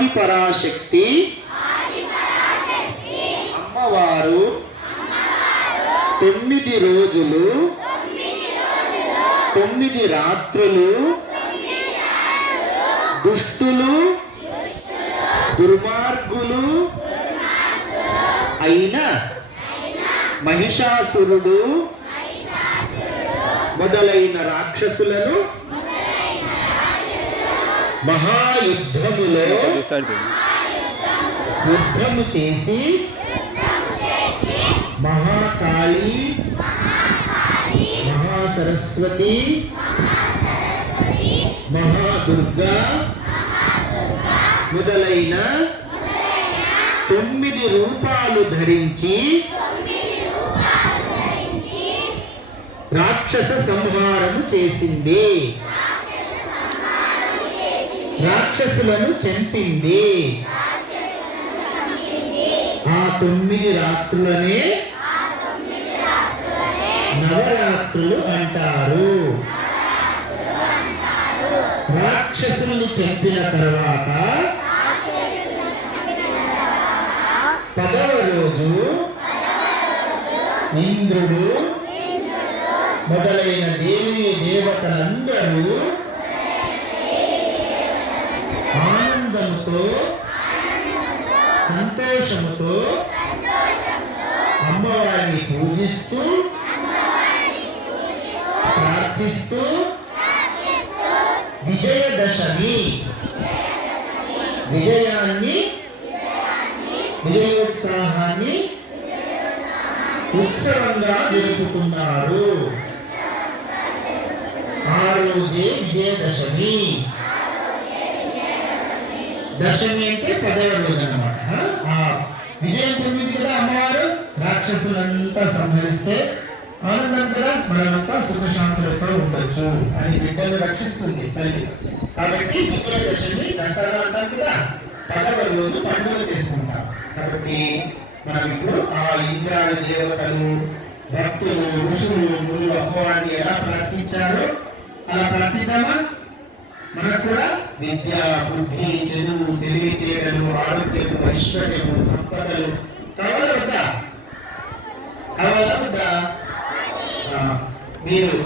ఆది పరాశక్తి అమ్మవారు తొమ్మిది రోజులు తొమ్మిది రాత్రులు దుష్టులు దుర్మార్గులు అయిన మహిషాసురుడు మొదలైన రాక్షసులను మహాయుద్ధములో యుద్ధము చేసి మహాకాళి మహాసరస్వతి మహాదుర్గా మొదలైన తొమ్మిది రూపాలు ధరించి రాక్షస సంహారము చేసింది. రాక్షసులను చంపింది. ఆ తొమ్మిది రాత్రులనే నవరాత్రులు అంటారు. రాక్షసుల్ని చంపిన తర్వాత పదవ రోజు ఇంద్రుడు మొదలైన దేవీ దేవతలందరూ ఆనందముతో సంతోషముతో అమ్మవారిని పూజిస్తూ ప్రార్థిస్తూ విజయదశమి విజయాన్ని విజయోత్సాహాన్ని ఉత్సవంగా జరుపుకున్నారు. ఆ రోజే విజయదశమి. దర్శని అంటే పదవ రోజు అనమాట ఆ విజయం పొందింది కదా అమ్మవారు? రాక్షసులంతా సంహరిస్తే ఆనందం కదా? మనమంతా సుఖశాంతులతో ఉండొచ్చు అని బిడ్డలు రక్షిస్తుంది తల్లి. కాబట్టి విజయదశమి దసరా అంటాం కదా. పదవ రోజు పండుగ చేసుకుంటాం కాబట్టి మనం ఇప్పుడు ఆ ఇంద్రాది దేవతలు భక్తులు ఋషులు గురువు అమ్మవారిని ఎలా ప్రార్థించారో అలా ప్రార్థిద్దామా? మనకు కూడా విద్య బుద్ధి చదువు తెలివితేటలు ఆరోగ్యము ఐశ్వర్యము సంపదలు కావాలా వద్దా? కావాలా వద్దా? మీరు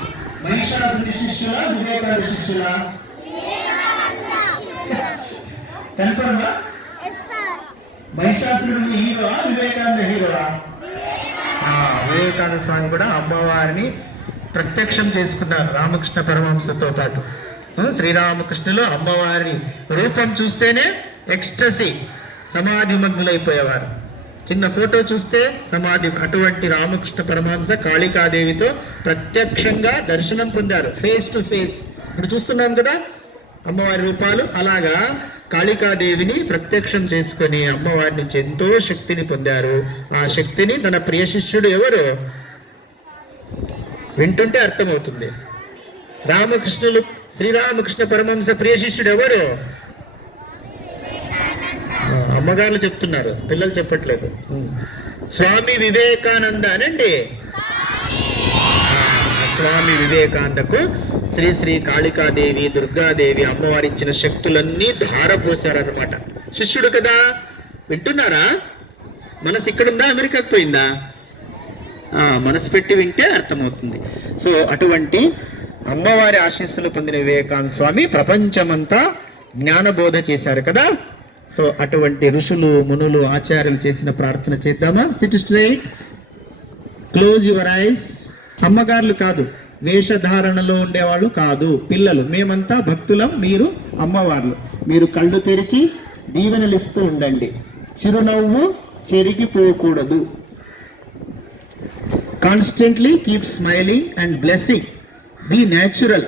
మహిషాసుని శిష్యులా వివేకానంద శిష్యులా? కన్ఫర్మా? మహిషాసురుడు హీరోవా వివేకానంద హీరోవా? వివేకానంద స్వామి కూడా అమ్మవారిని ప్రత్యక్షం చేసుకున్నారు రామకృష్ణ పరమహంసతో పాటు. శ్రీరామకృష్ణులు అమ్మవారి రూపం చూస్తేనే ఎక్స్టసీ సమాధి మగ్నులైపోయేవారు. చిన్న ఫోటో చూస్తే సమాధి అటువంటి రామకృష్ణ పరమహంస కాళికాదేవితో ప్రత్యక్షంగా దర్శనం పొందారు. ఫేస్ టు ఫేస్ ఇప్పుడు చూస్తున్నాం కదా అమ్మవారి రూపాలు. అలాగా కాళికాదేవిని ప్రత్యక్షం చేసుకొని అమ్మవారి నుంచి ఎంతో శక్తిని పొందారు. ఆ శక్తిని తన ప్రియ శిష్యుడు ఎవరు? వింటుంటే అర్థమవుతుంది. రామకృష్ణులు శ్రీరామకృష్ణ పరమహంస ప్రియ శిష్యుడు ఎవరు? అమ్మగారులు చెప్తున్నారు. పిల్లలు చెప్పట్లేదు. స్వామి వివేకానంద అనండి. స్వామి వివేకానందకు శ్రీ శ్రీ కాళికాదేవి దుర్గాదేవి అమ్మవారి ఇచ్చిన శక్తులన్నీ ధారపోసారనమాట శిష్యుడు కదా? వింటున్నారా? మనసు ఇక్కడుందా? అమెరికాకు పోయిందా? మనసు పెట్టి వింటే అర్థమవుతుంది. సో అటువంటి అమ్మవారి ఆశీస్సులు పొందిన వివేకానంద స్వామి ప్రపంచమంతా జ్ఞానబోధ చేశారు కదా. సో అటువంటి ఋషులు మునులు ఆచార్యులు చేసిన ప్రార్థన చేద్దామా? Sit straight close your eyes అమ్మగారులు కాదు వేషధారణలో ఉండేవాళ్ళు కాదు పిల్లలు. మేమంతా భక్తులం మీరు అమ్మవార్లు. మీరు కళ్ళు తెరిచి దీవెనలు ఇస్తూ ఉండండి. చిరునవ్వు చెరిగిపోకూడదు. Constantly keep smiling and blessing be natural